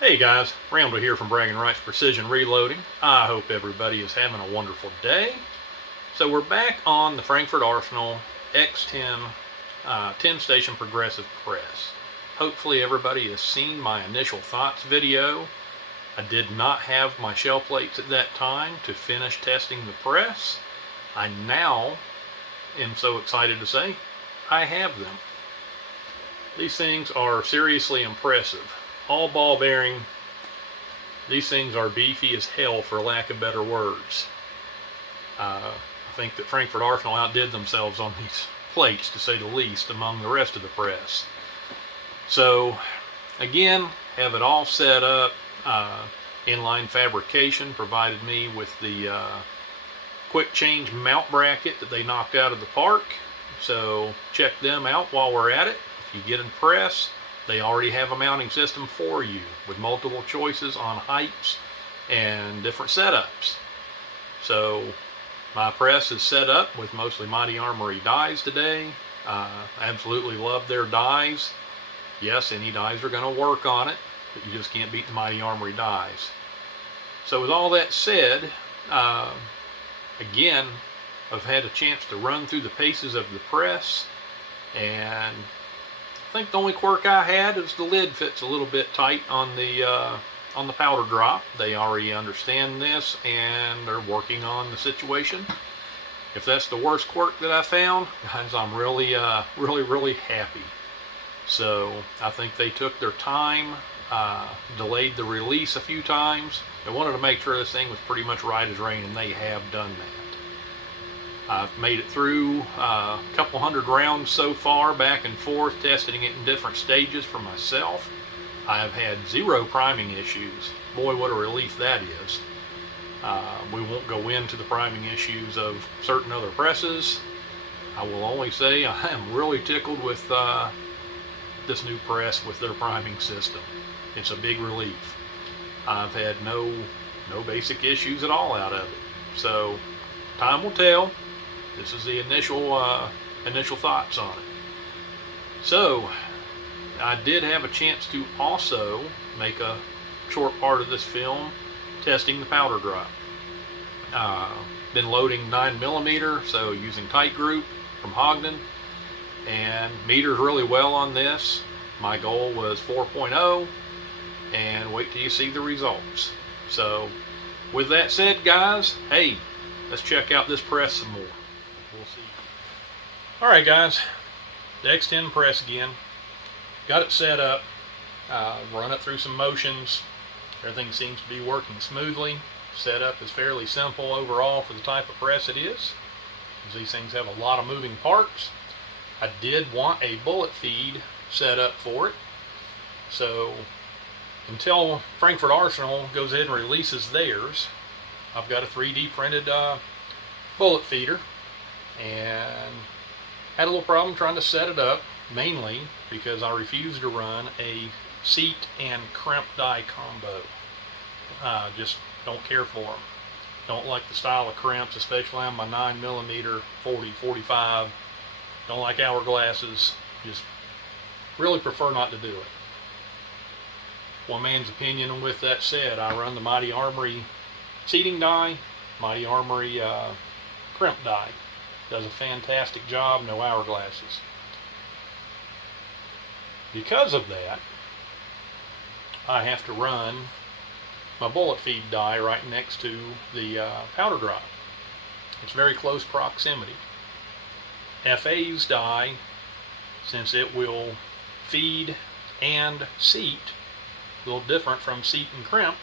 Hey guys, Randall here from Bragging Rights Precision Reloading. I hope everybody is having a wonderful day. So we're back on the Frankford Arsenal X-10 10-station progressive press. Hopefully everybody has seen my initial thoughts video. I did not have my shell plates at that time to finish testing the press. I now am so excited to say I have them. These things are seriously impressive. All ball bearing. These things are beefy as hell, for lack of better words. I think that Frankford Arsenal outdid themselves on these plates, to say the least, among the rest of the press. So again, have it all set up. Inline Fabrication provided me with the quick change mount bracket that they knocked out of the park. So check them out while we're at it. If you get a press, they already have a mounting system for you with multiple choices on heights and different setups. So my press is set up with mostly Mighty Armory dies today. Absolutely love their dies. Yes, any dies are going to work on it, but you just can't beat the Mighty Armory dies. So with all that said, again, I've had a chance to run through the paces of the press, and I think the only quirk I had is the lid fits a little bit tight on the powder drop. They already understand this and are working on the situation. If that's the worst quirk that I found, guys, I'm really happy. So I think they took their time, delayed the release a few times. They wanted to make sure this thing was pretty much right as rain, and they have done that. I've made it through a couple hundred rounds so far, back and forth, testing it in different stages for myself. I have had zero priming issues. Boy, what a relief that is. We won't go into the priming issues of certain other presses. I will only say I am really tickled with this new press with their priming system. It's a big relief. I've had no basic issues at all out of it. So time will tell. This is the initial thoughts on it. So I did have a chance to also make a short part of this film testing the powder drop. Been loading 9mm, so using Tight Group from Ogden, and meters really well on this. My goal was 4.0, and wait till you see the results. So with that said, guys, hey, let's check out this press some more. We'll see. Alright guys, the X-10 press again. Got it set up, run it through some motions. Everything seems to be working smoothly. Setup is fairly simple overall for the type of press it is, because these things have a lot of moving parts. I did want a bullet feed set up for it, so until Frankford Arsenal goes ahead and releases theirs, I've got a 3D printed bullet feeder, and had a little problem trying to set it up, mainly because I refused to run a seat and crimp die combo. Just don't care for them. Don't like the style of crimps, especially on my 9mm 40-45. Don't like hourglasses. Just really prefer not to do it. One man's opinion. And with that said, I run the Mighty Armory seating die, Mighty Armory crimp die. Does a fantastic job, no hourglasses. Because of that, I have to run my bullet feed die right next to the powder drop. It's very close proximity. FA's die, since it will feed and seat, a little different from seat and crimp,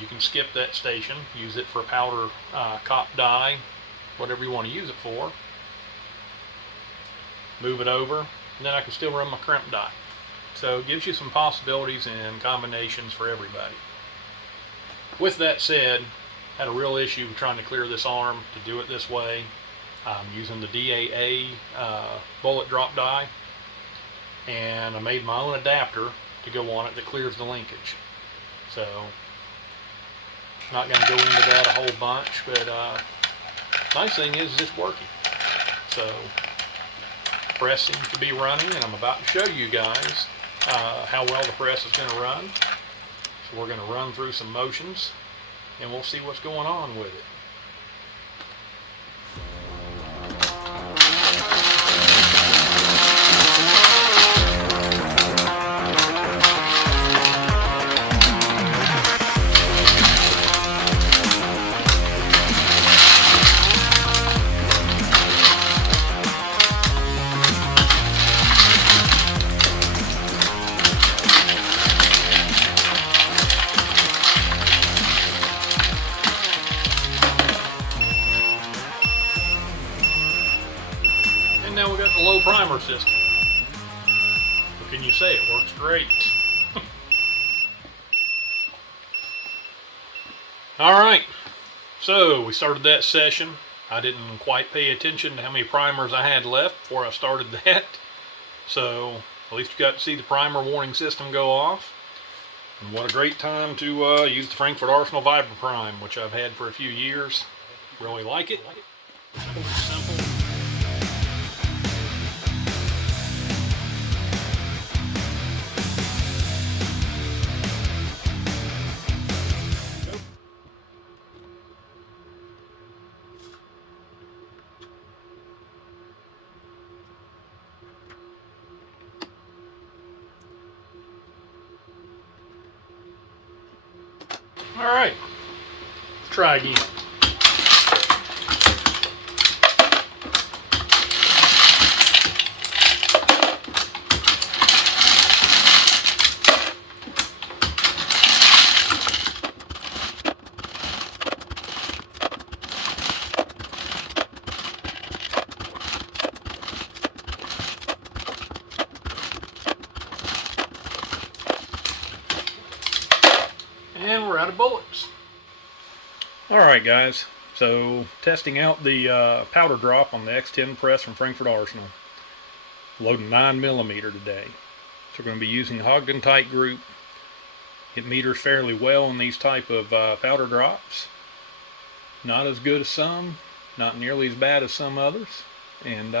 you can skip that station, use it for a powder cop die, whatever you want to use it for. Move it over, and then I can still run my crimp die. So it gives you some possibilities and combinations for everybody. With that said, had a real issue trying to clear this arm to do it this way. I'm using the DAA bullet drop die, and I made my own adapter to go on it that clears the linkage. So not going to go into that a whole bunch, but nice thing is it's working. So press seems to be running, and I'm about to show you guys how well the press is going to run. So we're going to run through some motions and we'll see what's going on with it. Now we got the low primer system. What can you say? It works great. Alright, so we started that session. I didn't quite pay attention to how many primers I had left before I started that. So at least you got to see the primer warning system go off. And what a great time to use the Frankford Arsenal Vibra Prime, which I've had for a few years. Really like it. Simple. Alright, let's try again. And we're out of bullets. Alright guys, so testing out the powder drop on the X-10 press from Frankford Arsenal. Loading 9mm today. So we're going to be using Ogden tight group. It meters fairly well in these type of powder drops. Not as good as some, not nearly as bad as some others, and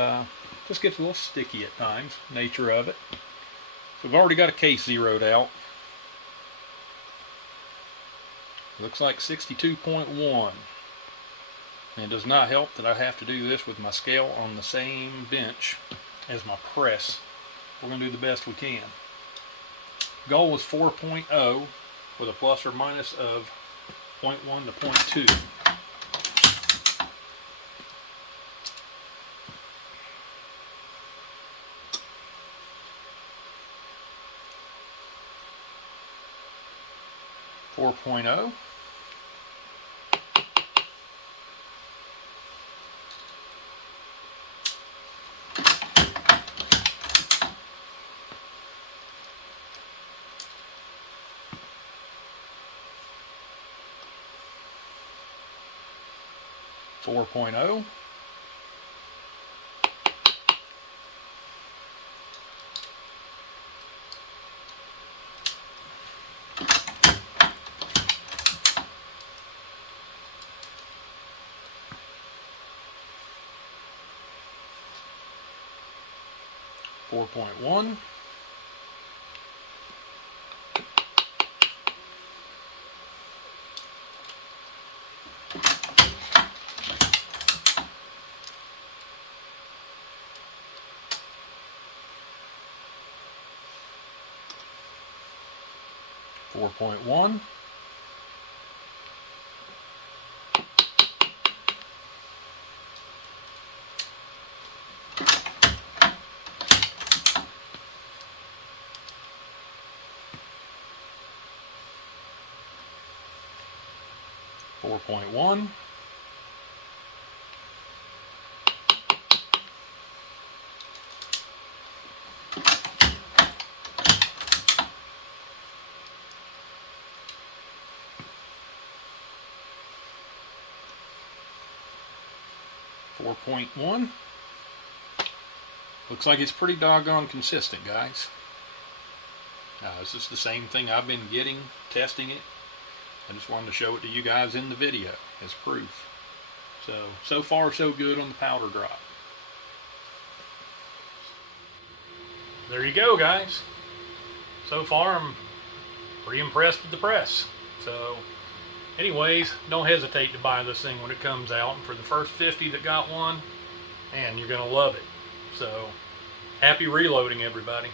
just gets a little sticky at times, nature of it. So we've already got a case zeroed out. Looks like 62.1. And it does not help that I have to do this with my scale on the same bench as my press. We're going to do the best we can. Goal is 4.0 with a plus or minus of 0.1 to 0.2. .0 4.0 4.1 4.1 4.1 4.1. Looks like it's pretty doggone consistent, guys. This is the same thing I've been getting, testing it. I just wanted to show it to you guys in the video as proof. So far so good on the powder drop. There you go, guys. so far I'm pretty impressed with the press. So anyways, don't hesitate to buy this thing when it comes out. And for the first 50 that got one, man, you're gonna love it. So happy reloading, everybody.